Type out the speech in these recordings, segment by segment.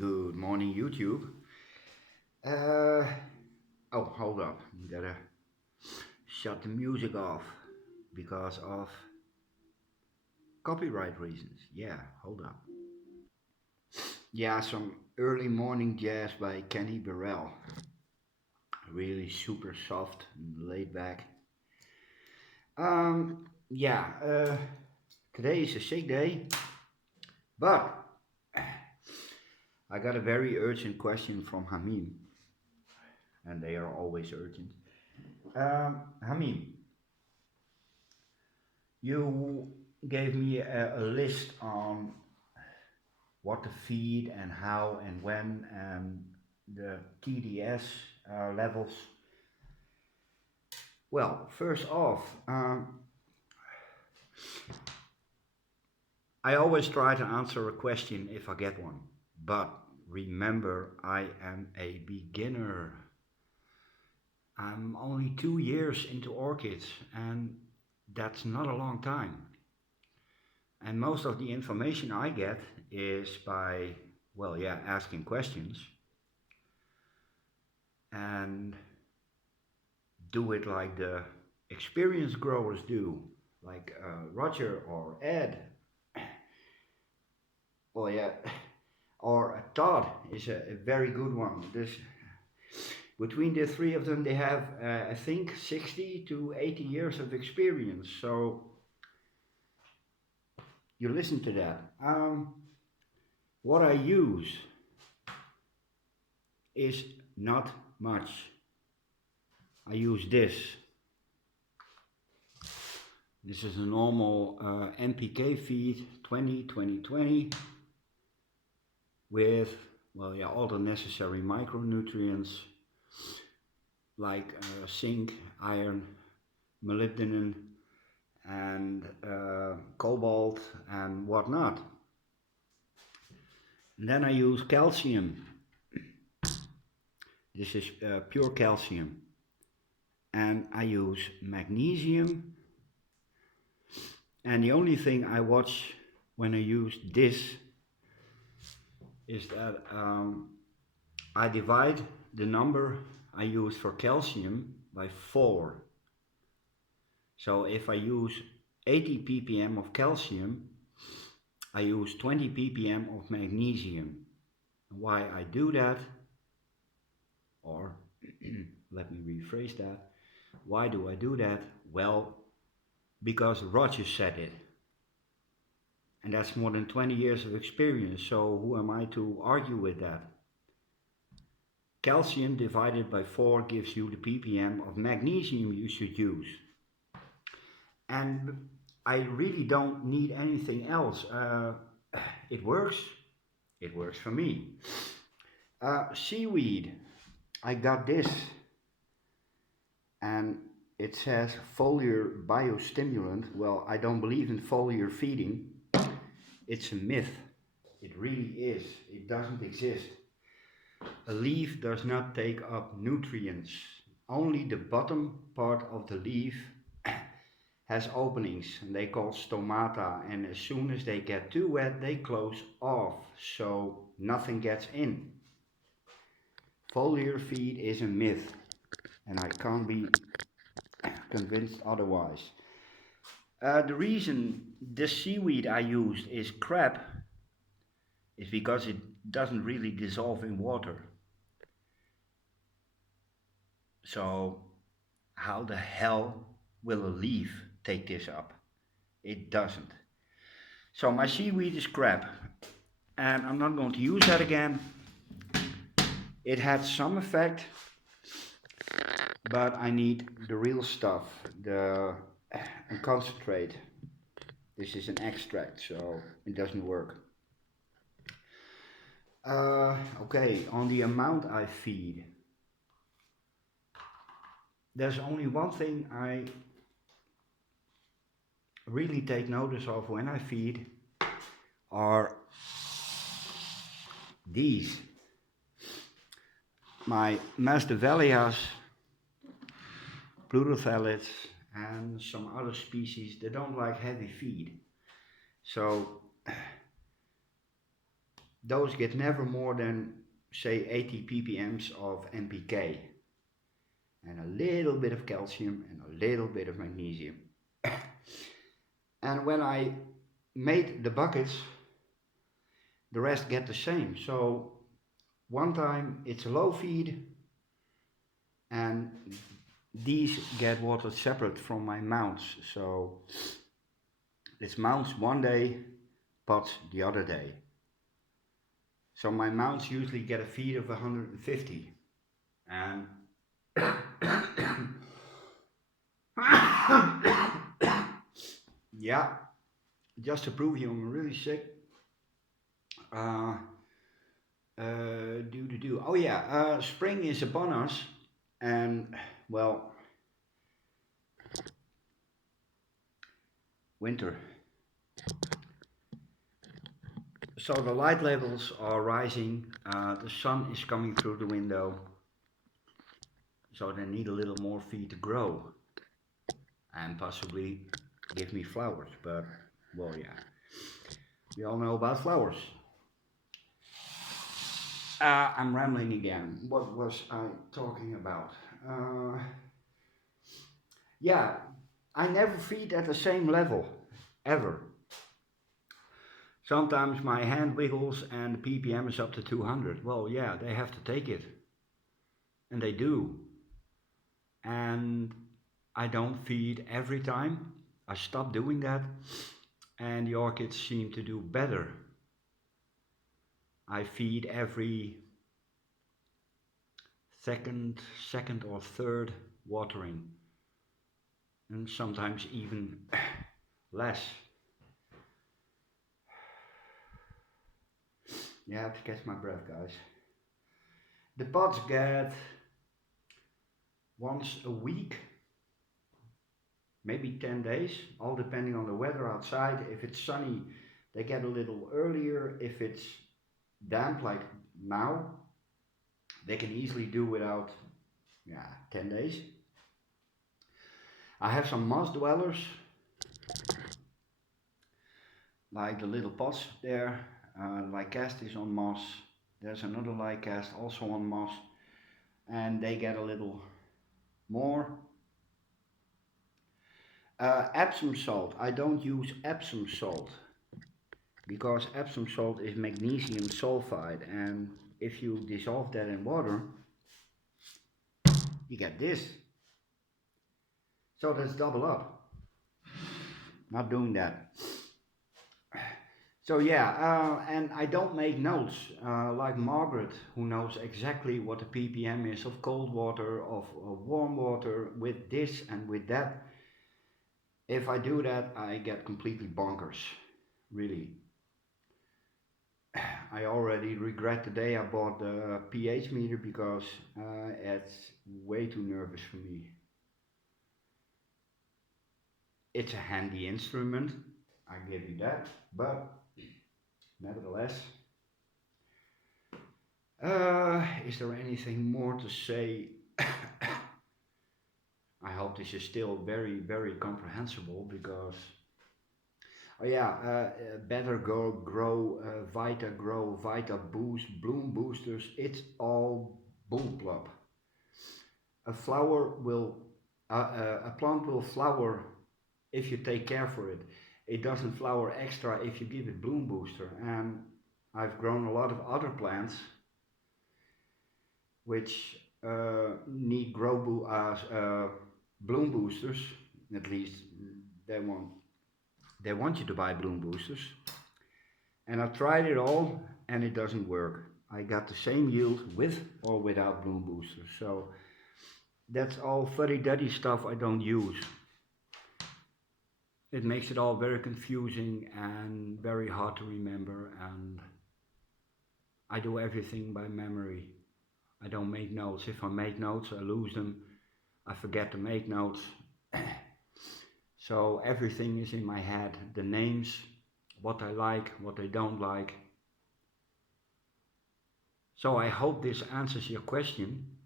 Good morning, YouTube. Uh, oh, hold up. Gotta shut the music off because of copyright reasons. Yeah, hold up. Yeah, some early morning jazz by Kenny Burrell. Really super soft and laid back. Yeah, today is a sick day, but I got a very urgent question from Hamim, and they are always urgent. Hamim, you gave me a list on what to feed and how and when and the TDS levels. Well, first off, I always try to answer a question if I get one, but remember, I am a beginner. I'm only 2 years into orchids, and that's not a long time. And most of the information I get is by, well, yeah, asking questions and do it like the experienced growers do, like Roger or Ed. Well, yeah, or Todd is a very good one. This between the three of them, they have I think 60 to 80 years of experience. So you listen to that. What I use is not much. I use this. This is a normal NPK feed 20 with, well, yeah, all the necessary micronutrients like zinc, iron, molybdenum, and cobalt and whatnot. And then I use calcium. This is pure calcium. And I use magnesium. And the only thing I watch when I use this is that I divide the number I use for calcium by 4. So if I use 80 ppm of calcium, I use 20 ppm of magnesium. Why I do that, or let me rephrase that, why do I do that? Well, because Roger said it. And that's more than 20 years of experience, so who am I to argue with that? Calcium divided by 4 gives you the ppm of magnesium you should use. And I really don't need anything else. It works. It works for me. Seaweed. I got this. And it says foliar biostimulant. Well, I don't believe in foliar feeding. It's a myth. It really is. It doesn't exist. A leaf does not take up nutrients. Only the bottom part of the leaf has openings, and they call stomata, and as soon as they get too wet they close off, so nothing gets in. Foliar feed is a myth, and I can't be convinced otherwise. The reason the seaweed I used is crap is because it doesn't really dissolve in water. So how the hell will a leaf take this up? It doesn't. So my seaweed is crap, and I'm not going to use that again. It had some effect, but I need the real stuff, the concentrate. This is an extract, so it doesn't work. Okay, on the amount I feed, there's only one thing I really take notice of when I feed are these. My Masdevallias, pleurothalids, and some other species, they don't like heavy feed. So those get never more than say 80 ppms of NPK and a little bit of calcium and a little bit of magnesium. And when I made the buckets, the rest get the same. So one time it's a low feed and these get watered separate from my mounts. So it's mounts one day, pots the other day. So my mounts usually get a feed of 150. And yeah, just to prove you I'm really sick. Oh yeah, spring is upon us, and well, winter. So the light levels are rising. The sun is coming through the window. So they need a little more feed to grow, and possibly give me flowers. But well, yeah, we all know about flowers. I'm rambling again. What was I talking about? Yeah, I never feed at the same level, ever. Sometimes my hand wiggles and the ppm is up to 200. Well, yeah, they have to take it. And they do. And I don't feed every time. I stopped doing that. And the orchids seem to do better. I feed every second or third watering. And sometimes even less. You have to catch my breath, guys. The pots get once a week, maybe 10 days, all depending on the weather outside. If it's sunny, they get a little earlier. If it's damp like now, they can easily do without 10 days. I have some moss dwellers, like the little pots there. Lycast is on moss. There's another Lycast also on moss, and they get a little more. Epsom salt. I don't use Epsom salt because Epsom salt is magnesium sulfide, and if you dissolve that in water, you get this. So that's double up. Not doing that. So yeah, and I don't make notes like Margaret, who knows exactly what the ppm is of cold water, of warm water, with this and with that. If I do that, I get completely bonkers, really. I already regret the day I bought the pH meter because it's way too nervous for me. It's a handy instrument, I give you that, but nevertheless, is there anything more to say? I hope this is still very comprehensible because, oh yeah, Better Grow, Vita Grow, Vita Boost, Bloom Boosters, it's all bullplop. A plant will flower if you take care for it. It doesn't flower extra if you give it bloom booster. And I've grown a lot of other plants which need bloom boosters. At least they want you to buy bloom boosters. And I tried it all and it doesn't work. I got the same yield with or without bloom boosters. So that's all fuddy-duddy stuff I don't use. It makes it all very confusing and very hard to remember, and I do everything by memory. I don't make notes. If I make notes, I lose them. I forget to make notes. So everything is in my head. The names, what I like, what I don't like. So I hope this answers your question.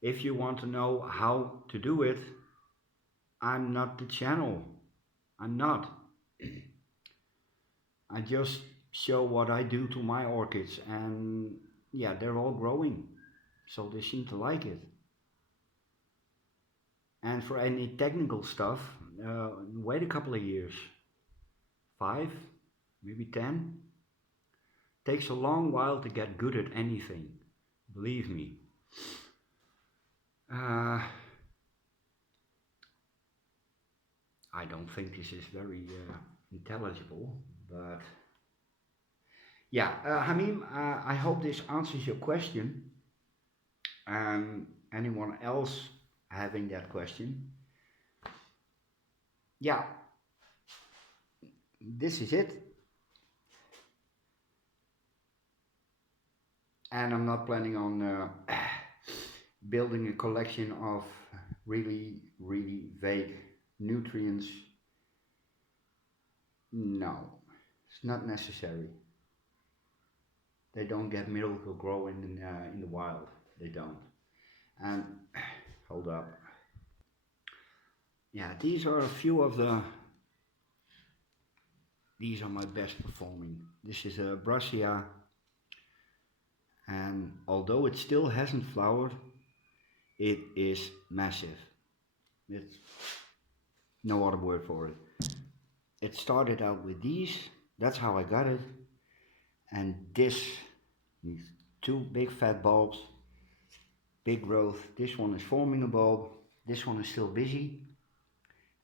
If you want to know how to do it, I'm not the channel. I'm not. I just show what I do to my orchids, and yeah, they're all growing, so they seem to like it. And for any technical stuff, wait a couple of years, 5, maybe 10. Takes a long while to get good at anything, believe me. Uh, I don't think this is very intelligible, but yeah, Hamim, I hope this answers your question. And anyone else having that question, yeah, this is it. And I'm not planning on building a collection of really, really vague nutrients. No, it's not necessary. They don't get miracle grow in the wild. They don't. And hold up. Yeah, these are a few of the. These are my best performing. This is a Brassia, and although it still hasn't flowered, it is massive. It's no other word for it. It started out with these. That's how I got it. And these 2 big fat bulbs, big growth. This one is forming a bulb. This one is still busy,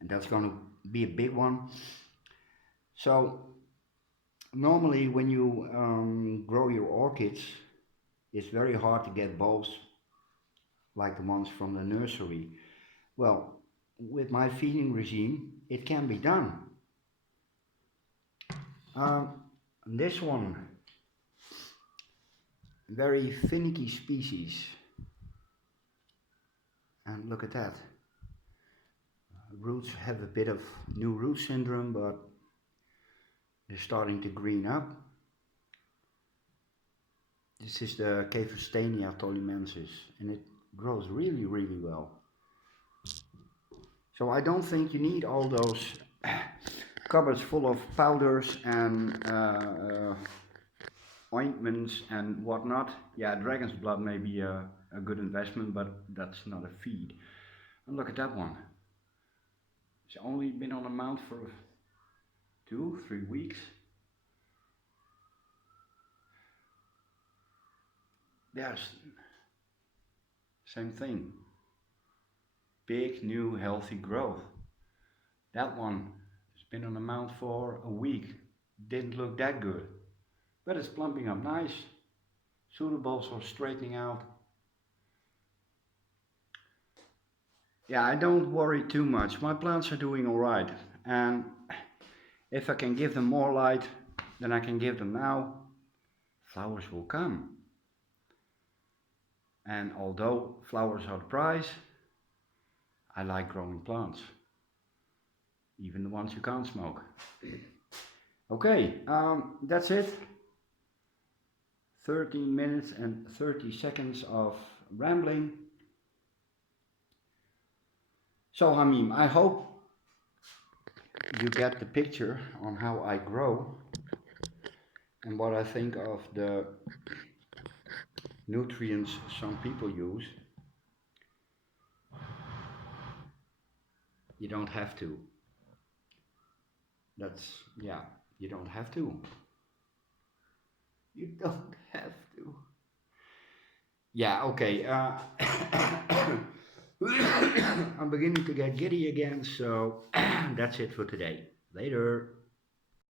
and that's going to be a big one. So normally when you grow your orchids, it's very hard to get bulbs like the ones from the nursery. Well, with my feeding regime, it can be done. This one, very finicky species, and look at that. Roots have a bit of new root syndrome, but they're starting to green up. This is the Conversational tolimensis, and it grows really, really well. So I don't think you need all those cupboards full of powders and ointments and whatnot. Yeah, dragon's blood may be a good investment, but that's not a feed. And look at that one. It's only been on the mount for 2-3 weeks. There's same thing. Big, new, healthy growth. That one has been on the mount for a week. Didn't look that good, but it's plumping up nice. Pseudobulbs are straightening out. Yeah, I don't worry too much. My plants are doing alright, and if I can give them more light than I can give them now, flowers will come. And although flowers are the prize, I like growing plants, even the ones you can't smoke. Okay, that's it. 13 minutes and 30 seconds of rambling. So Hamim, I hope you get the picture on how I grow and what I think of the nutrients some people use. You don't have to. Yeah, you don't have to. You don't have to. Yeah, okay. I'm beginning to get giddy again, so that's it for today. Later.